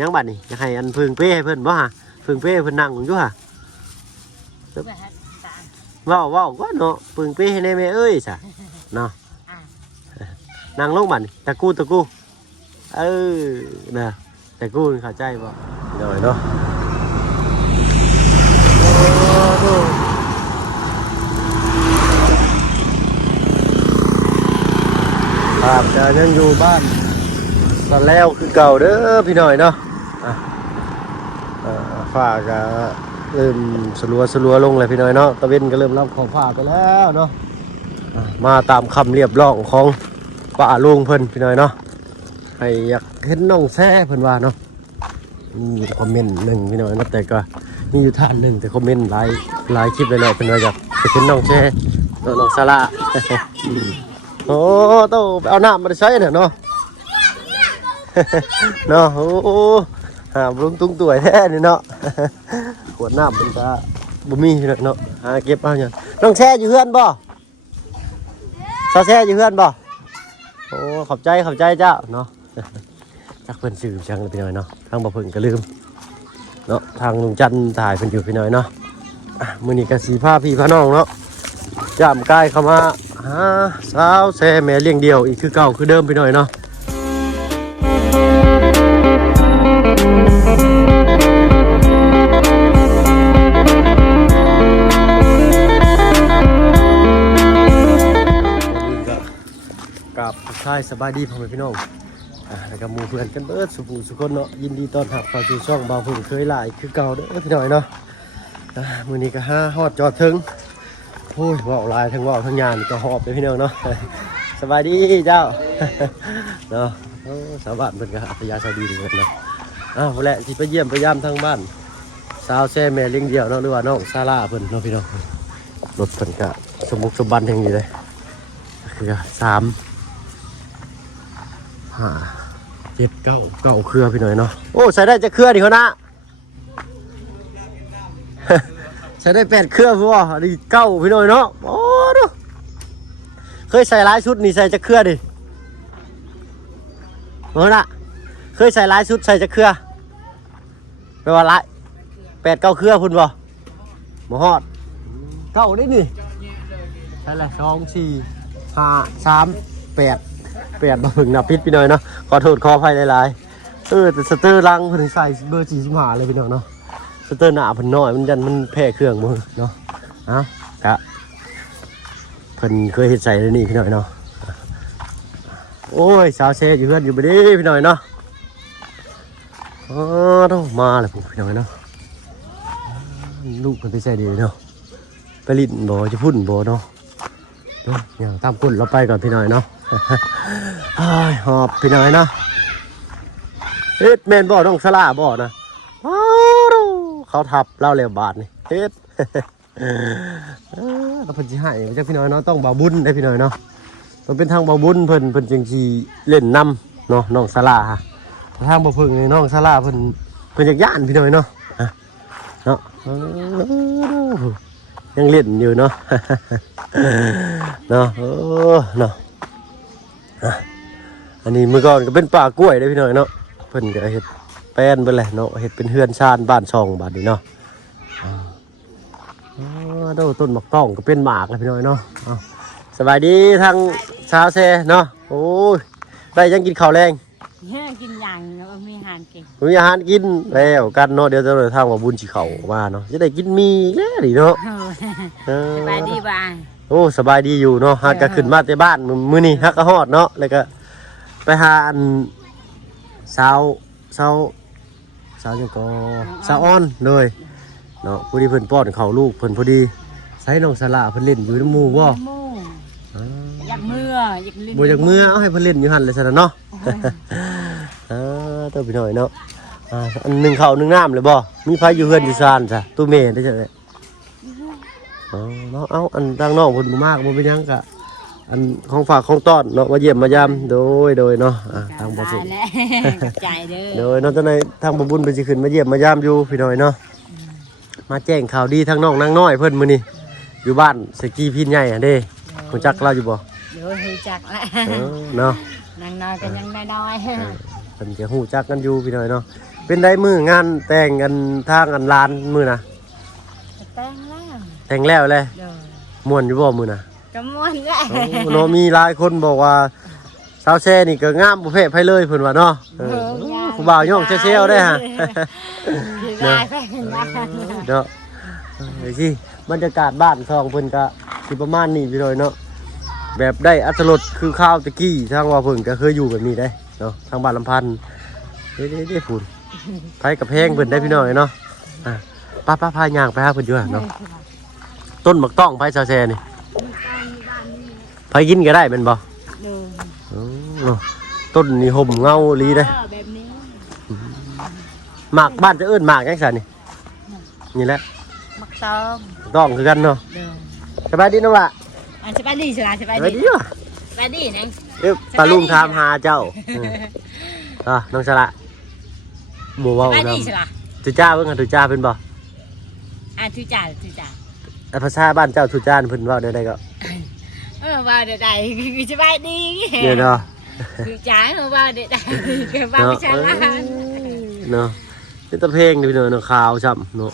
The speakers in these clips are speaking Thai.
ยังบัดนี่อยากให้อันพึ่งเป้ให้เพิ่นบ่ฮะพึ่งเป้เพิ่นนั่งอยู่ฮะว้าวก็เนาะพึ่งเป้ให้แน่แม่เอ้ยซะเนาะนั่งลงบัดนี่ตะกูน่ะตะกูเข้าใจบ่หน่อยเนาะครับจะยังอยู่บ้านตอนแล้วคือเก่าเด้อพี่หน่อยเนาะฝ้าก็เริ่มสลัวลงเลยพี่หน่อยเนาะตะเวนก็เริ่มรับขอบฝ้าไปแล้วเนาะมาตามคำเรียบร้องของป้าลุงเพิ่นพี่หน่อยเนาะให้อยากเห็นน้องแซ่เพิ่นว่าเนาะมีคอมเมนต์หนึ่งพี่หน่อยนะแต่ก็มีอยู่ท่านหนึ่งแต่คอมเมนต์หลายคลิปเลยเนาะเพิ่นว่าอยากเห็นน้องแซ่น้องสาระโอ้โตเอาน้ำมาใช้เนี่ยเนาะเนาะโอ้หาลุงตุ้งตัวแท้นี่เนาะขวดน้ำมันก็บ่มีเนาะหาเก็บเอาอย่างน้องแช่อยู่เฮือนบ่ซาแช่อยู่เฮือนบ่โอ้ขอบใจเจ้าเนาะจักเพิ่นซื้อจังเลยพี่น้อยเนาะทางบ่เพิ่นก็ลืมเนาะทางลุงจันถ่ายเพิ่นอยู่พี่น้อยเนาะมื้อนี้ก็สิพาพี่พาน้องเนาะจ้ำกายเข้ามาสาวแซ่แม่เลี้ยงเดี่ยวอีกคือเก่าคือเดิมพี่น้อยเนาะกับชายสบายดีพ่อแม่พี่น้องแล้วก็หมู่เพื่อนกันเบิดสุขคนเนาะยินดีต้อนรับเข้าสู่ช่องบ่าวเพิ่งเคยหลายคือเก่าเด้อพี่น้อยเนาะมื้อนี้ก็ฮอดจอดถึงโอ้ยว่าวลายทั้งว่าวทั้งยานก็หอบเลยพี่น้องเนาะสบายดีเจ้าเนาะสาวบ้านเพิ่นก็อัธยาศัยดีดีกันเนาะแหละสิไปเยี่ยมไปยามทางบ้านสาวแซ่แม่เลี้ยงเดี่ยวเนาะหรือว่าน้องซาร่าเพิ่นเนาะพี่น้องรถเพิ่นก็สมบุกสมบันแห่งนี้เลยคือ3 5 7 9เครือพี่น้อยเนาะโอ้ใส่ได้จะเครือดิเขานะใส่ได้8เครือพ่อดิ9พี่น้อยเนาะโอ้ดูเคยใส่หลายชุดนี่ใส่จะเครือดิเมื่อน่ะเคยใส่หลายชุดใส่จะเครือแปลว่าหลาย8 9เครือพุ่นบ่บ่ฮอด9ได้นี่ใช่ละ2 4 5 3 8บ่ถึงนับผิดพี่น้อยเนาะขอโทษขออภัยหลายๆแต่สเตอร์ลังเพิ่นใส่เบอร์45เลยพี่น้องเนาะสเตอร์หน้าเพิ่นน้อยมันยันมันแพ้เครื่องมือเนาะกะเพิ่นเคยเฮ็ดใส่เลยนี่พี่น้อยเนาะโอ้ยสาวเซ่อยู่เฮือนอยู่บ่ดีพี่น้อยเนาะต้องมาแล้วพี่น้อยเนาะลูกเพิ่นไปใส่ดีเนาะไปลิ้นบ่จะพุ่นบ่เนาะอย่างตามพุ่นเราไปก่อนพี่น้อยเนาะหอบพี่น้อยเนาะเฮ็ดแม่นบ่น้องสลาบ่นะเขาทับเล่าเร็วบาทนี่เฮ็ดแล้วเพิ่นสิให้จังพี่น้อยเนาะต้องบ่าวบุญได้พี่น้อยเนาะต้องเป็นทางบ่าวบุญเพิ่นจังสิเล่นนำเนาะน้องสลาทางบ่เพิ่งนี่น้องสลาเพิ่นอยากย่านพี่น้อยเนาะเนาะยังเล่นอยู่เนาะเนาะเนาะอันนี้เมื่อก่อนก็เป็นป่ากล้วยได้พี่น้อยเนาะเพิ่นก็เฮ็ดแป้นไปเลยเนาะเฮ็ดเป็นเฮือนชานบ้านช่องบาดนี้เนาะต้นหมากต้องก็เป็นหมากเลยพี่น้อยเนาะสบายดีทางชาวเซเนาะโอ้ยได้ยังกินข้าวแรงกินอย่างมีอาหารกินมีอาหารกินแล้วกันเนาะเดี๋ยวจะเลยทางว่าบุญสิเข้ามาเนาะจะได้กินมีแล้วดิเนาะสบายดีบ้างโอ้สบายดีอยู่เนาะฮักก็ขึ้นมาแต่บ้านมื้อนี้ฮักก็ฮอดเนาะแล้วก็ไปหาอันสาวจังก็สาวอ่อนเลยเนาะพอดีเพิ่นป้อนข้าวลูกเพิ่นพอดีใส่น้องสลาเพิ่นเล่นอยู่น้ำหมู่บ่อยากเมื่ออยากเล่นบ่อยากเมื่อเอาให้เพิ่นเล่นอยู่หั่นเลยซั่นเนาะเต้าพี่น้อยเนาะอันนึงข้าวนึงน้ำเลยบ่มีไผอยู่เฮือนอยู่ซ่านจ้ะตู้เมได้จังได๋เนาะเอาอันทางน้องเพิ่นบ่มากบ่เป็นหยังกะอันของฝากของต้อนเนาะมาเยี่ยมมายามโดยเนาะทางบ่สุขใจเด้อโดยเนาะจังได๋ทางบ่บุญเพิ่นสิขึ้นมาเยี่ยมมายามอยู่พี่น้อยเนาะมาแจ้งข่าวดีทางน้องนางน้อยเพิ่นมื้อนี้อยู่บ้านสกีพินใหญ่เด้รู้จักเราอยู่บ่เดี๋ยวรู้จักแล้ว เนาะนางน้อยก็ยังน้อยเพิ่นจะฮู้จักกันอยู่พี่น้อยเนาะ เป็นได้มืองานแต่งกันทางกันร้านมือนะ แต่งแล้ว แต่งแล้วเลย โดย ม่วนอยู่บ่มือนะ ก็ม่วนแล้ว โอ้เนาะมีหลายคนบอกว่าสาวแซ่นี่ก็งามบ่แพ้ไผเลยเพิ่นว่าเนาะผู้บ่าวย่องเชี่ยวๆได้ฮะ ได้ไปได้ เนาะไอ้สิบรรยากาศบ้านซองเพิ่นก็สิประมาณนี้พี่น้อยเนาะแบบได้อรรถรสคือข้าวตะกี้ทางว่าเพิ่นก็เคยอยู่แบบนี้ได้เนาะทางบ้านลำพันธ์เด้ๆๆพุ่นไผกับแพงเพิ่นได้พี่น้อยเนาะป้าพาย่างไปหาเพิ่นอยู่เนาะต้นหมักต้องไผซาแซ่นี่ไผกินก็ได้แม่นบ่ต้นนี่ห่มเงาลีเด้ แบบนี้ หมากบ้านจะเอิ้นหมากจังซั่นนี่แหละ มักตอม ต้องคือกันเนาะ เด้อ สบายดีเนาะว่ะ อันสบายดีสิล่ะสบาย สบาย ดี ดีว่ะ สบายดีนะ ปลาลุงถามหาเจ้าน้องสละบ่ ส เว้า บาย นำ ดีสิล่ะ ทุจ้าเบิ่งกันทุจ้าเป็นบ่ ทุจ่า ภาษาบ้านเจ้าทุจ้าเพิ่นเว้าได้ก็ ว่าเด็ดใดคือสบายดี เดี๋ยวเนาะ ทุจ่าว่าเด็ดใดคือว่าไม่ใช่ละ เนาะเป็นตะเพลงนี่พี่น้องเนาะขาวช้ำเนาะ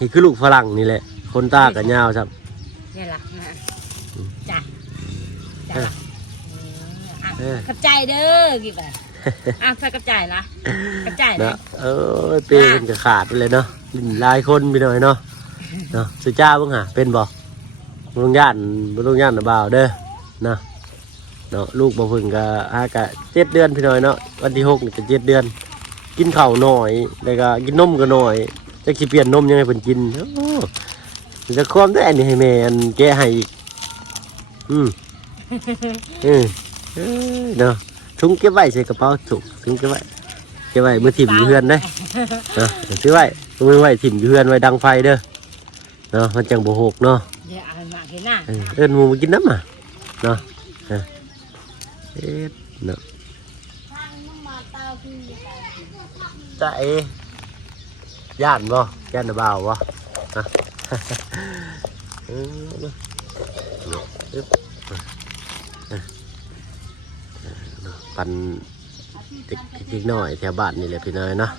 นี่คือลูกฝรั่งนี่แหละคนตาก็ยาวช้ำ นี่ล่ะจ้ะขับใจเด้อกี่บาทใส่กับใจนะกับใจนะ เปย์เป็นก็ขาดไปเลยเนาะหลายคนพี่น้อยเนาะเนาะสุจ้าเบิ่งหาเป็นบ่บ่ต้องย่านน่ะบ่าวเด้อเนาะลูกบ่เพิ่งก็กะ7 เดือนพี่น้อยเนาะวันที่6นี่ก็7 เดือนกินข้าวน้อยแล้วก็กินนมก็น้อยจะสิเปลี่ยนนมยังไงเพิ่นกินโอ้จะความได้อันนี้ให้แม่อันแกะให้อีกเนาะถุงเก็บไว้ใส่กระเป๋าถุงเก็บไว้มือถิ่มอยู่เฮือนเด้เนาะซื้อไว้มือไว้ถิ่มอยู่เฮือนไว้ดังไฟเด้อเนาะมันจังบ่หกเนาะ เดี๋ยวเอามาเห็นหน้า เอิ้นหมูมากินน้ำอ่ะเนาะเนาะใจย่านบ่ย่านน่ะบ่าวบ่ปันเด็กๆน้อยแถวบ้านนี่แหละพี่น้อยเนาะ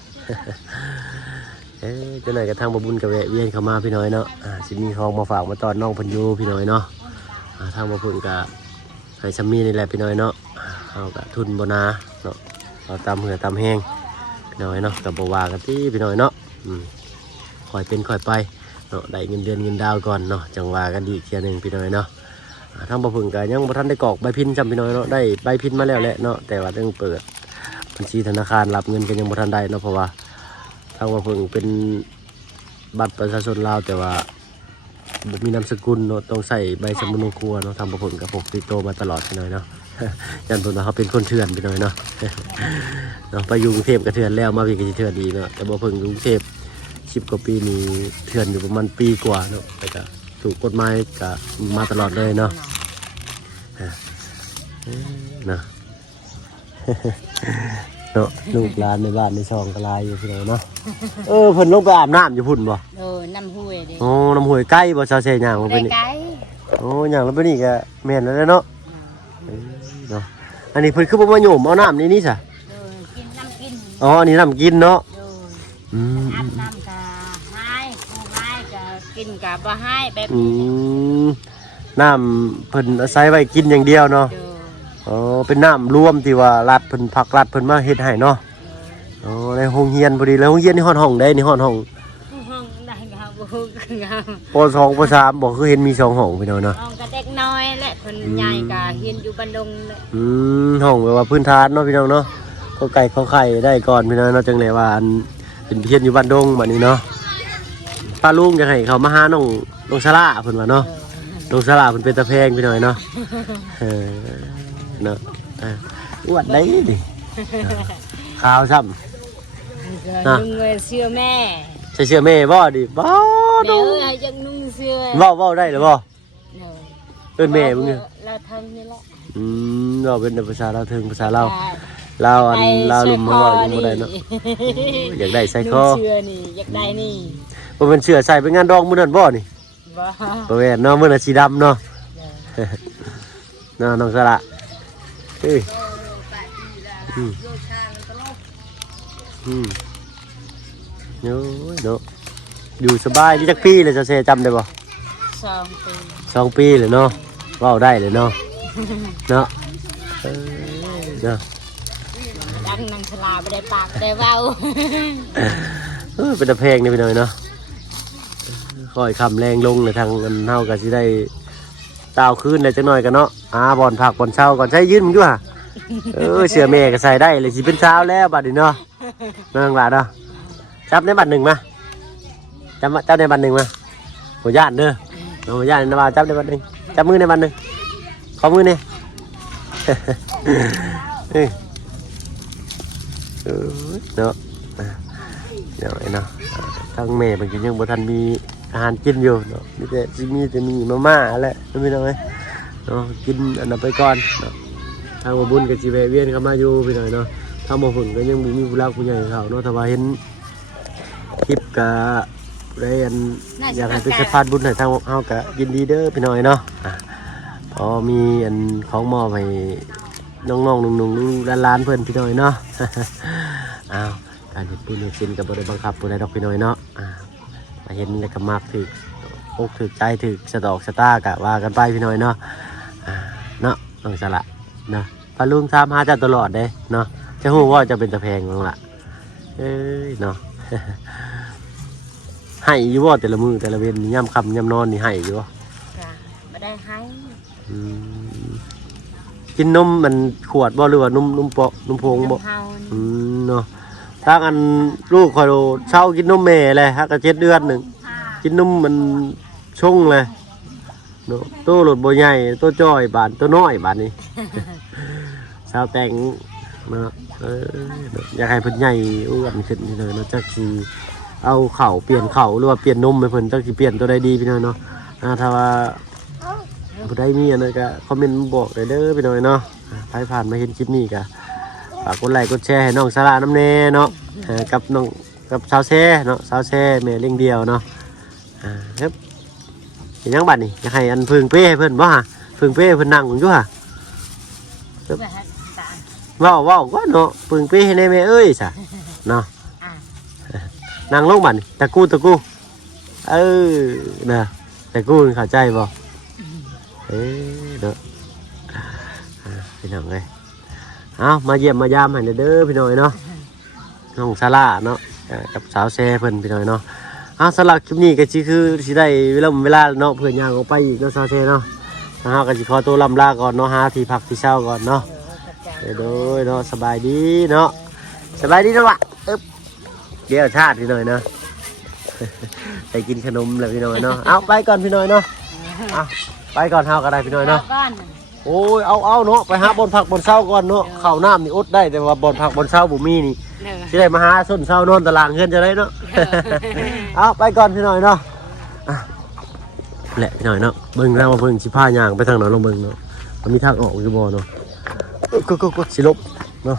เจ้าหน่อยกระทั่งมาบุญกับแวะเวียนเข้ามาพี่น้อยเนาะสิมีของมาฝากมาตอนน้องพันยูพี่น้อยเนาะทางมาบุญกับให้ซัมมี่นี่แหละพี่น้อยเนาะเอากะทุนโบนาเนาะเอาตามเหือตามแห้งพี่น้อยเนาะกับบวากันที่พี่น้อยเนาะคอยเป็นคอยไปเนาะได้เงินเดือนเงินดาวก่อนเนาะจังว่ากันดีเทียหนึ่งพี่น้อยเนาะทางบ่พึ่งกันยังบ่ทันได้กรอกใบพินจำพี่น้อยเนาะได้ใบพินมาแล้วแหละเนาะแต่ว่าต้องเปิดบัญชีธนาคารรับเงินกันยังบ่ทันได้เนาะเพราะว่าทางบ่พึ่งเป็นบัตรประชาชนลาวแต่ว่าบ่มีนามสกุลเนาะต้องใส่ใบสมุนครัวเนาะทางบ่พึ่งกับพกติดตัวมาตลอดพี่น้อยเนาะยันเพิ่นว่าเขาเป็นคนเถื่อนพี่น้อยเนาะเนาะไปอยู่กรุงเทพก็เถื่อนแล้วมาพี่ก็สิเถื่อนดีเนาะแต่บ่พึ่งอยู่กรุงเทพ10 กว่าปีนี้เถื่อนอยู่ประมาณปีกว่าเนาะแต่ก็ถูกกฎหมายก็มาตลอดเลยเนาะเนาะลูกหลานในบ้านในซองกระลายอยู่พี่น้องเนาะเพิ่นลงไปอาบน้ำอยู่พุ่นบ่ น้ำห้วยดิ โอ้น้ำห้วยใกล้บ่ชาวเชียงย่างบ่เป็นนี่ ไกล โอ้ย่างแล้วเป็นนี่ก็แม่นแล้วเนาะเนาะอันนี้เพิ่นคือบ่มาโยมเอาน้ำนี่ซะ กินน้ำกิน อ๋ออันนี้น้ำกินเนาะอืม อาบน้ำกะให้ผู้ให้กะกินกะบ่ให้แบบ อื นี้ มน้ำเพิ่นอาศัยไว้กินอย่างเดียวเนาะอ๋อเป็นน้ำรวมที่ว่ารัฐเพิ่นผักรัฐเพิ่นมาเฮ็ดให้เนาะอ๋อในโรงเรียนพอดีแล้วโรงเรียนนี่ฮอดห้องได้นี่ฮอดห้อง ห้องได้กะบ่งาม ป.2 ป.3บ่คือเห็นมี2ห้องพี่น้องเนาะ ห้องกะเด็กน้อยและเพิ่นใหญ่กะเฮียนอยู่บันดงเลย ห้องแบบว่าพื้นฐานเนาะพี่น้องเนาะก็ไก่เข้าไข่ได้ก่อนพี่น้องเนาะจังได๋ว่าอันเป็นเพียนอยู่บ้านดงบัดนี้เนาะป้าลุงจะให้เขามาหาน้องสลาเพิ่นว่าเนาะน้องสลาเพิ่นเป็นตะแพงพี่น้อยเนาะเนาะอ้วนได้ดิขาวซ้ำ นุ่งเสื้อแม่ ใส่เสื้อแม่บ่ดิบ่ แม่ยังนุ่งเสื้อ เว้าได้หรือบ่เอิ้นแม่มึงเนี่ย เราทำนี่แหละ เราเป็นภาษาลาวถึงภาษาลาวลาวอันลาวลุ่มมาเว้ายังบ่ได้เนาะอยากได้ใส่คอ เสื้อนี่อยากได้นี่ บ่เป็นเสื้อใส่ไปงานดองมื้อนั้นบ่นี่ บ่ บ่แม่นเนาะมื้อนั้นสีดำเนาะเนาะน้องสละ เนาะเนาะอยู่สบายนี่จักปีเลยจะเซจำได้บ่ 2 ปี 2 ปีเลยเนาะเว้าได้เลยเนาะเนาะเนาะ ดังนังสลาบ่ได้ปากบ่ได้เว้า เป็นตะเพลงนี่พี่น้อยเนาะค่อยคำแรงลงเลยทางเงินเฮาก็สิได้ตาวคืนได้จักหน่อยกันเนาะบ่อนผักบ่อนเช้าก่อนใช้ยืนมึงอยู่ห่ะเสื้อแม่ก็ใส่ได้เลยสิเป็นเช้าแล้วบัดนี้เนาะนั่งหลาเนาะจับในบัตรหนึ่งมาจับในบัตรหนึ่งมาหัวญาติเด้อหัวญาตินะว่าจับในบัตรหนึ่งจับมือในบัตรหนึ่งขอมือเนี่ยเนาะเดี๋ยวไอ้เนาะทั้งแม่บางทียังบ่ทันมีอาหารกินอยู่เนาะมีแต่มาม่าแหละไม่น้อยเนาะกินอันนั้นไปก่อนเนาะทางบุญกับจีเวเวียนเข้ามาอยู่ไปหน่อยเนาะทางบ่หุ่นก็ยังมีผู้รักผู้ใหญ่เขาเนาะถ้าว่าเห็นคลิปกับได้อันอยากให้เป็นสะพานบุญให้ทางเฮาก็ยินดีเด้อพี่น้อยเนาะพอมีอันของมอบให้น้องๆนุ่งๆล้านๆเพิ่นพี่น้อยเนาะอ้าวการเฮ็ดบุญเฮ็ดศีลก็บ่ได้บังคับผู้ใดดอกพี่น้อยเนาะมาเห็นแล้วก็มักถึกอกถึกใจถึกสะดอกสะตากะว่ากันไปพี่น้อยเนาะเนาะน้องสละเนาะพาลุงถามหาเจ้าตลอดเด้เนาะจะฮู้ว่าจะเป็นตะแพงน้องละเอ้ยเนาะ ให้อยู่บ่แต่ละมื้อแต่ละเว้นย่ำค่ำย่ำนอนนี่ให้อยู่บ่ จ้ะบ่ได้ให้ กินนมมันขวดบ่หรือว่านมเปาะนมพงบ่ เฮา เนาะถ้ากันลูกคอยเช้ากินนมแม่เลยฮะก็7 เดือนหนึ่งกินนมมันชงเลยเนาะโตหลดบ่ใหญ่โตจ้อยบานโตน้อยบานนี้ สาวแต่งเนาะอยากให้เพิ่นใหญ่อ้วนขึ้นนี่เลยเนาะจักสิเอาเข่าเปลี่ยนเข่าหรือว่าเปลี่ยนนมให้เพิ่นจักสิเปลี่ยนตัวใดดีพี่น้อยเนาะถ้าว่าผู้ใดมีอันนั้นก็คอมเมนต์บอกได้เด้อพี่น้อยเนาะใครผ่านมาเห็นคลิปนี้ก็ฝากกดไลค์กดแชร์ให้น้องสาระน้ำแน่เนาะกับน้องกับสาวแซ่เนาะสาวแซ่แม่เลี้ยงเดียวเนาะครับเห็นยังบัดนี่อยากให้อันพึ่งเป้ให้เพิ่นบ่ฮะพึ่งเป้เพิ่นนั่งอยู่ฮะ แบบตา ว้าวก็เนาะพึ่งเป้ให้แน่แม่เอ้ยซะเนาะนั่งลงบัดนี่ตะกูนะตะกูเข้าใจบ่เนาะพี่น้องเอ้ยเอามาเยี่ยมมายามให้เด้อพี่น้อยเนาะน้องซาร่าเนาะกับสาวแซ่เพิ่นพี่น้อยเนาะสำหรับคลิปนี้ก็คือสิได้เวลาเนาะเพื่อนย่างออกไปอีกเนาะสาวแซ่เนาะก็สิขอตัวลำลาก่อนเนาะหาที่พักที่เช่าก่อนเนาะโดยเนาะสบายดีเนาะสบายดีเนาะวะเดี๋ยวชาติพี่น้อยเนาะ ไปกินขนมแล้วพี่น้อยเนาะเอาไปก่อนพี่น้อยเนาะไปก่อนเฮาก็ได้พี่น้อยเนาะ ก้อน โอ้ยเอาเนาะไปหาบนผักบนเช้าก่อนเนาะข้าวน้ำนี่อดได้แต่ว่าบนผักบนเช้าบุมีนี่จะได้มาหาส้นเช้านอนตารางเงินจะได้เนาะ เอาไปก่อนพี่หน่อยเนาะแหละพี่หน่อยเนาะเบิ่งแล้วมาเบิ่งสิผ้ายางไปทางไหนลงเบิ่งเนาะมันมีทางออกอยู่บ่เนาะก็สิลบเนาะ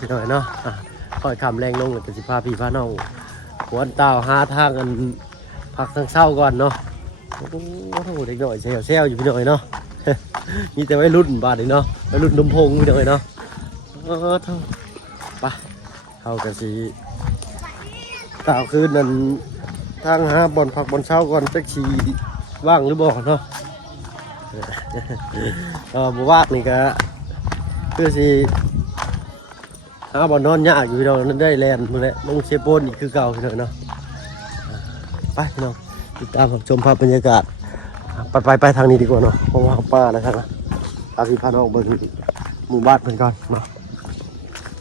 พี่หน่อยเนาะค่อยคำแรงลงแต่สิผ้าพี่ผ้าน้องหวนเต่าหาทางกันผักทางเช้าก่อนเนาะโอ้โหเด็กหน่อยเซลอยู่พี่หน่อยเนาะ มีแต่วัยรุ่นบ้านนี่เนาะวัยรุ่นนมพงพี่หน่อยเนาะไปเข้ากันสิต่าวคืนนั้นทางหาบอลผักบอลเช้าก่อนจักชีว่างหรือบ่เนาะบ่ว่างนี่ก็คือสิหาบอลนอนยากอยู่พี่น้องนั่นได้แลนด์มาแล้วน้องเชฟโปนอีกคือเก่าพี่น้องเนาะไปพี่น้องติดตามชมภาพบรรยากาศไปทางนี้ดีกว่าเนาะเพราะว่าป้านะครับพาพี่พาน้องเบิ่งหมู่บ้านเพิ่นก่อนเนาะ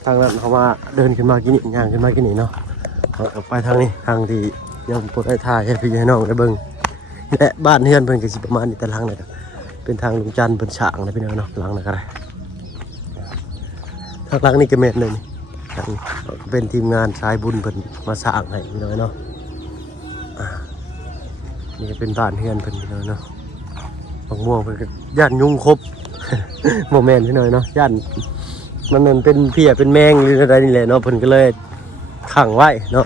ทางนั้นเขามาเดินขึ้นมากินนี่ย่างขึ้นมากินนี่เนาะเขาไปทางนี้ทางที่ยังปลดไอ้ท่าให้พี่ให้น้องได้เบิ่งและบ้านเฮือนเพิ่นก็สิประมาณนี้แต่หลังนี่เป็นทางลุงจันทร์เพิ่นฉางนะพี่น้องเนาะหลังนั่นก็ได้ทางหลังนี่ก็แม่นเลยนี่เป็นทีมงานสายบุญเพิ่นมาสร้างให้พี่น้องเนาะนี่เป็นบ้านเฮือนเพิ่นพี่น้อยเนาะบางม่วงเพิ่นก็ย่านยุงครบ โมเมนต์พี่น้อยเนาะย่านมันเป็นเพี้ยเป็นแมงหรืออะไรนี่แหละเนาะเพิ่นก็เลยขังไว้เนาะ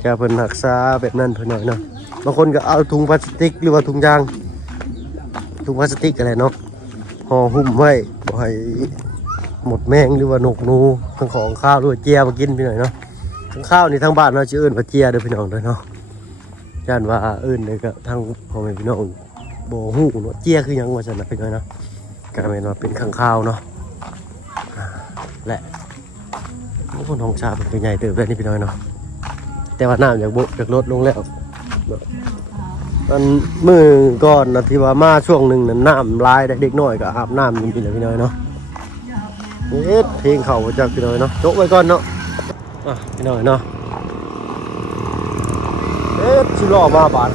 แกเพิ่นรักษาแบบนั้นเพิ่นน้อยเนาะบางคนก็เอาถุงพลาสติกหรือว่าถุงยางถุงพลาสติกอะไรเนาะห่อหุ้มไว้บ่ให้ หมดแมงหรือว่านกนูทั้งของข้าวหรือว่าเจียมากินพี่หน่อยเนาะทั้งข้าวนี่ทั้งบ้านเราจะเอิ้นว่าเจียเด้อพี่น้องเด้อเนาะย่านว่าเอิ้นเลยก็ทั้งพ่อแม่พี่น้องบ่ฮู้เนาะเจียคือหยังว่าซั่นน่ะพี่น้อยเนาะก็แม่นว่าเป็นข้างข้าวเนาะและคนท้องชาเป็นตัวใหญ่เติบได้นี่พี่น้อยเนาะแต่ว่าน้ำอยากลดลงแล้วมันมือก่อนนะที่ว่ามาช่วงหนึ่งนั้นน้ำลายได้เด็กน้อยก็อาบน้ำกินเลยพี่น้อยเนาะเพลงเขาจากพี่น้อยเนาะโจ๊กไว้ก่อนเนาะพี่น้อยเนาะชิล่อมาบาด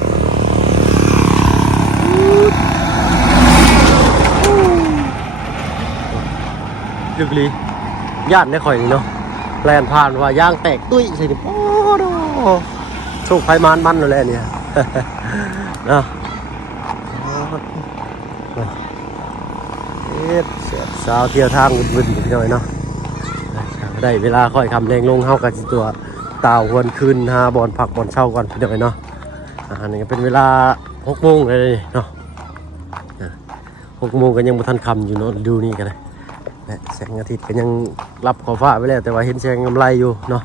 ลึกลีย่านได้ข่อยเนาะแลนผ่านว่าย่างแตกตุ้ยใส่ดิโอ้โหโชคไฟมันเลยแหละเนี่ยเนาะเสียสาวเที่ยวทางวุ่นๆพี่น้อยเนาะได้เวลาค่อยคำแรงลงเข้ากันตัวเต่าวนคืนหาบอลผักบอลเช่าก่อนพี่น้อยเนาะอันนี้เป็นเวลา6 โมงเลยเนาะ6 โมงก็ยังบ่ทันคำอยู่เนาะดูนี่กันเลยแสงอาทิตย์ก็ยังรับขอบฟ้าไปแล้วแต่ว่าเห็นแสงกำไรอยู่เนาะ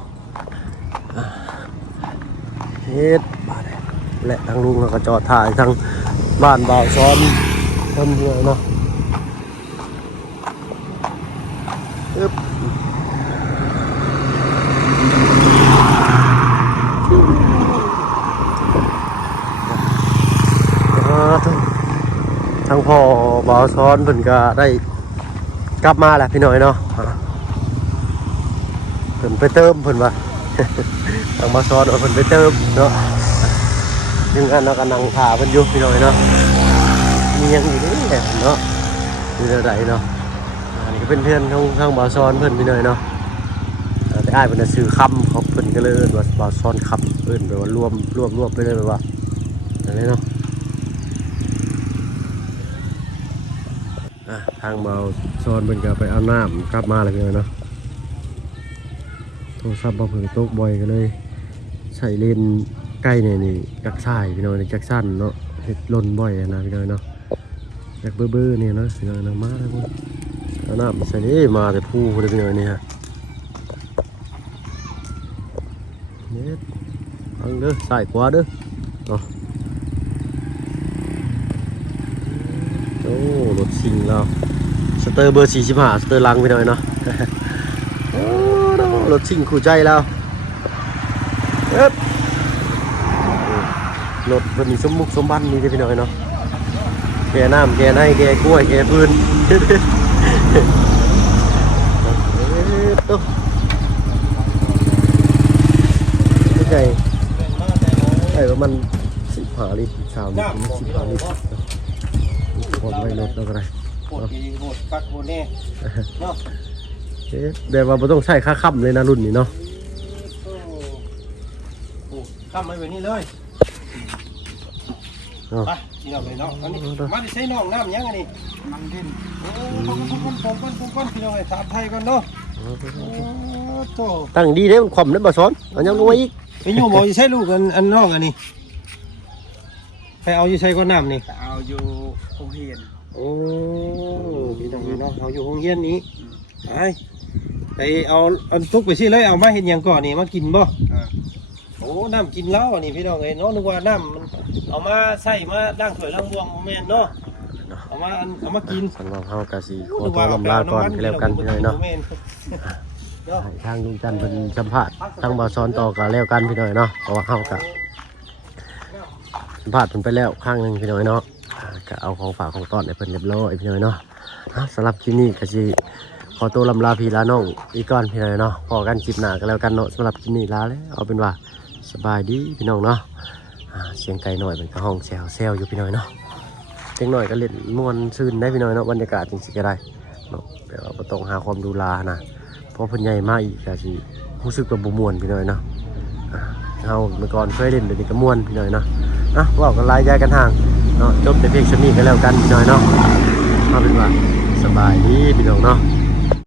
และทางลุงเราก็จอดถ่ายทางบ้านบ่าวซ้อนทำเดียวเนาะทางพ่อบ่าวซ้อนเพิ่นก็ได้กลับมาแหละพี่น้อยเนาะเพิ่นไปเติมเพิ่นว่า ทางบ่าวซ้อนเพิ่นไปเติมเนาะยังอันเรากำลังพาเพิ่นอยู่พี่น้อยเนาะมียังอยู่นี่แหละเนาะมีอะไรเนาะอันนี้ก็เป็นเพื่อนทางบ่าวซ้อนเพิ่นพี่น้อยเนาะแต่อ้ายเพิ่นซื้อคำเขาเพิ่นก็เลยว่าบ่าวซ้อนคำเพิ่นแบบว่ารวมไปเลยแบบว่าอะไรเนาะทางเบาซอนเป็นกับไปเอาน้ำกลับมาอะไรเงี้ยเนาะโทรศัพท์มาเพิ่งตกบ่อยกันเลยใส่เลนใกล้เนี่ยนี่จักรสายพี่น้อยนี่จักรสั้นเนาะเห็ดล้นบ่อยนะพี่น้อยเนาะจักเบ้อเนี่ยเนาะพี่น้อยเนาะมาแล้วพวกเอาน้ำใส่นี่มาแต่ผู้เลยพี่น้อยนี่ฮะเนี่ยฟังเด้อใส่กว่าเด้อเนาะโอ้รถซิงเราสเตอร์เบอร์45สเตอร์ลังไปหน่อยเนาะ โอ้รถซิงคู่ใจแล้วรถมันมีสมบุกสมบันนี่ไปหน่อยเนาะแกน้ำแกไนแกกล้วยแกปืนตุ๊กไม่ใช่ใช่ว่ามัน15 ลิตร3 ลิตร15 ลิตรคนไว้รถแล้วก็ได้โหดปักโหดแน่เนาะเดี๋ยวว่าต้องใช้ค่าค่ำเลยนะรุ่นนี้เนาะข้ามไปแบบนี้เลยไปที่เราไปเนาะอันนี้มาใช้น้องน้ำยังไงนี่น้ำดินก้นพี่น้องไอ้สามไทยก่อนเนาะตั้งดีเด้ความนั้นบ่ซ้อนอันยังลงมาอีกไปอยู่บ่ใช้ลูกอันน้องอันนี้ไปเอาอยู่ใช้ก้อนน้ำนี่เอาอยู่โรงเรียนโอ้พี่น้องเนาะเอาอยู่โรงเรียนนี้ไปเอาทุกไปสิเลยเอามาเห็นอย่างก่อนนี่มากินบ่โอ้น้ำกินแล้วนี่พี่น้องเอ้ยเนาะนึกว่าน้ำมันเอามาใส่มาล้างถ้วยล้างบวงโมเมนเนาะเอามากินสำหรับเฮากะสิขอตัวลำลาก่อนก็แล้วกันพี่น้อยเนาะทางลุงจันทร์เป็นสัมภาษณ์ทางบ่าวซ้อนต่อก็แล้วกันพี่น้อยเนาะเพราะว่าเฮากะสัมภาษณ์เพิ่นไปแล้วข้างนึงพี่น้อยเนาะก็เอาของฝากของต้อนให้เพิ่นเรียบร้อยพี่น้อยเนาะสำหรับคลิปนี้ก็สิขอตัวลำลาพี่ลาน้องอีกก่อนพี่น้อยเนาะพอกันคลิปหน้าก็แล้วกันเนาะสำหรับคลิปนี้ลาแล้วเอาเป็นว่าสบายดีพี่น้องเนาะเสียงไก่หน่อยเป็นกระห้องแซวอยู่พี่น้อยเนาะเสียงหน่อยก็เล่นม่วนซื่นได้พี่น้อยเนาะบรรยากาศจริงๆก็ได้เนาะแต่ว่าบ่ต้องหาความดูลานะเพราะเพิ่นใหญ่มากอีกก็สิรู้สึกว่าบ่ม่วนพี่น้อยเนาะเฮาเมื่อก่อนเคยเล่นเดี๋ยวนี้ก็ม่วนพี่น้อยเนาะว่ากันลายย้ายกันห่างเนาะจบแต่เพียงชั่วนี้ก็แล้วกันพี่น้อยเนาะเอาเป็นว่าสบายดีพี่น้องเนาะ